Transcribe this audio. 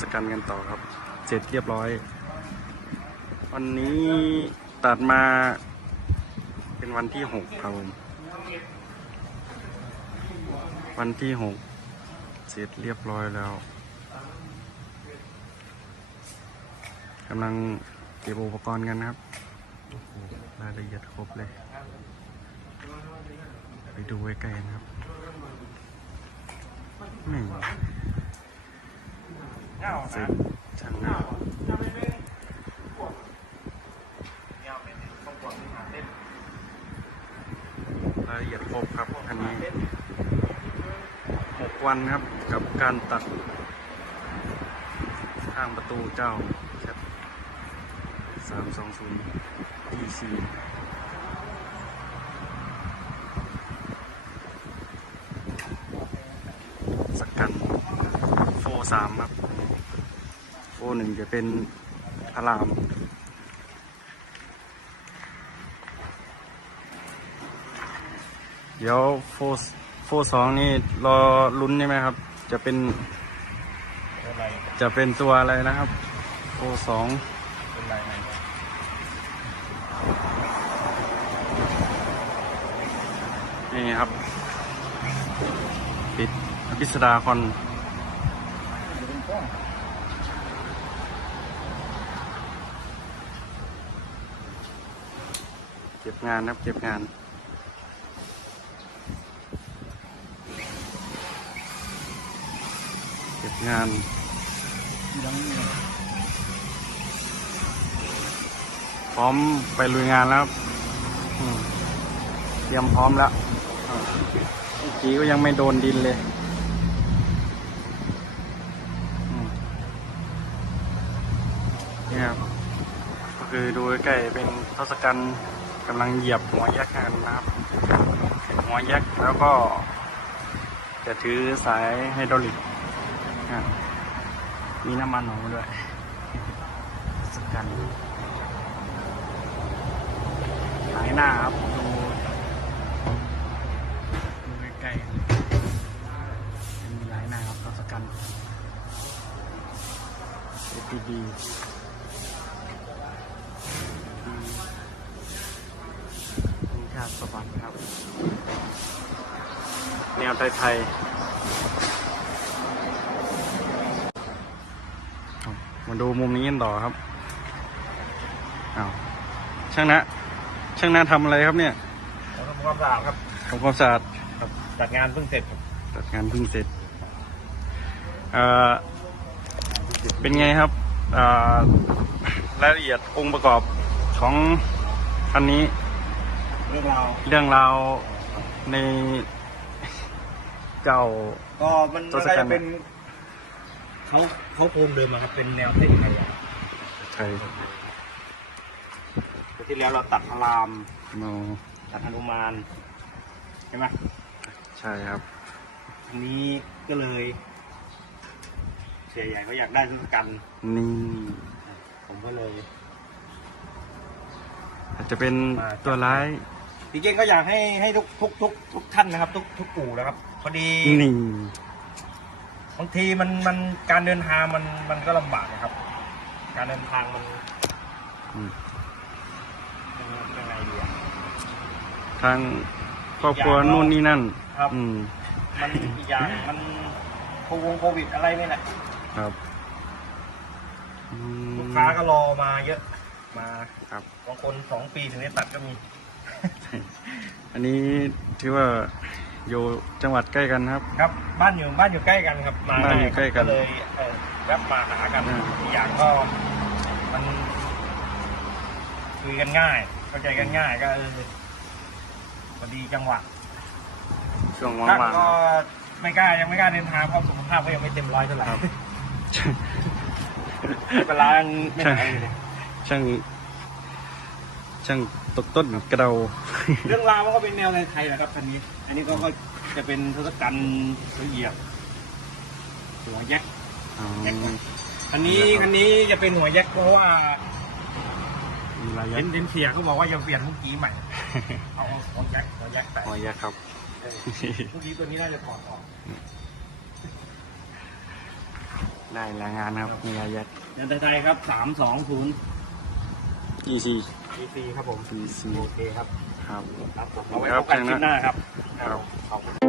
ศกัณฐ์กันต่อครับ เสร็จเรียบร้อย วันนี้ตัดมาเป็นวันที่หกครับผมวันที่หกเสร็จเรียบร้อยแล้วกำลังเก็บอุปกรณ์กันครับโอ้โหรายละเอียดครบเลย ไปดูใกล้ๆนะครับนี่ เสร็จช่างหน้ารายละเอียดครบครับอันนี้หกวันครับกับการตัดข้างประตูเจ้าแคทสามสองศูนย์ DC สกัน โฟสามครับ โฟหนึ่งจะเป็นพารามเดี๋ยวโฟโฟสองนี่รอลุ้นใช่ไหมครับ จะเป็น จะเป็นตัวอะไรนะครับโฟสองเป็นไรไหมนี่ครับ ปิดอภิสดาคอน ก็บงานครับเก็บงานเก็บงานพร้อมไปลุยงานแล้วเตรียมพร้อมแล้วเมื่อกี้ก็ยังไม่โดนดินเลยนี่ครับก็คือดูใกล้เป็นทศกัณฐ์ กำลังเหยียบหัวแยกงานนะครับหัวแยกแล้วก็ จะถือสายไฮดรอลิกมีน้ำมันออกมาด้วยทศกัณฐ์หลายหน้าครับดูดูใกล้ๆมีหลายหน้าครับทศกัณฐ์ APD นี่ชาติสวัสดิ์ครับ แนวไทยๆเอามาดูมุมนี้กันต่อครับอ้าวช่างนะ ช่างนาทำอะไรครับเนี่ยเราทำความสะอาดครับทำความสะอาดครับจัดงานเพิ่งเสร็จครับจัดงานเพิ่งเสร็จเอ่อเป็นไงครับเอ่อรายละเอียดองค์ประกอบของคันนี้ เรื่องราวเรื่องราวในเจ้า ก็มันทมันศก็กัณจะฐ์เป็นเขาเขาโครงเดิมอะครับ เป็นแนวเส้นไทยอะไทยแต่ที่แล้วเราตัดพระราม เมาตัดหนุมานใช่ไหมใช่ครับ ทีนี้ก็เลย เสียใหญ่เขาอยากได้ทศกัณฐ์นี่ผมก็เลย อาจจะเป็นตัวร้าย จริงๆก็อยากให้ให้ทุกทุกทุกทุกท่านนะครับ ทุกทุกปู่นะครับ พอดีนี่บางทีมันมันการเดินทางมันมันก็ลำบากนะครับ การเดินทางมันอืมมันยังไงดีอะ ทางครอบครัวนู่นนี่นั่น ครับ อืม มันอีกอย่างมันโควงโควิดอะไรนี่แหละครับอืมลูกค้าก็รอมาเยอะมาครับ บางคนสองปีถึงได้ตัดก็มี อันนี้ถือว่าอยู่จังหวัดใกล้กันครับ ครับ บ้านอยู่บ้านอยู่ใกล้กันครับ มาบ้านอยู่ใกล้กันเลยเออแวบมาหากันอ่า อีกอย่างก็มันคุยกันง่าย เข้าใจกันง่ายก็เออพอดีจังหวะช่วงท่านว่างๆคก็รับ ไม่กล้ายังไม่กล้าเดินทางเพราะสุขภาพก็ยังไม่เต็มร้อยเท่าไหร่ครับเวลายังไม่ไหนเลยช่าง ช่างตกต้นกระเดา เรื่องราวมันก็เป็นแนวในไทยนะครับคันนี้ อันนี้ก็ก็จะเป็นทศกัณฐ์ละเอียดหัวยักษ์อ๋อคันนี้คันนี้จะเป็นหัวยักษ์เพราะว่ามีลายยัเห็กนษ์เห็นเสียก็บอกว่าจะเปลี่ยนเมื่อกี้ใหม่เอาหัวยักษ์หัวยักษ์ใส่หอยยักษ์ครับเออเมื่อกี้ตัวนี้น่าจะถอดออกได้แรงงานครับหัวยักษ์ยันไทยครับสามสองศูนย์ EC EC ครับผม EC โอเคครับ ครับ ครับผมเอาไว้พบกันคลิปหน้าครับ ครับขอบคุณ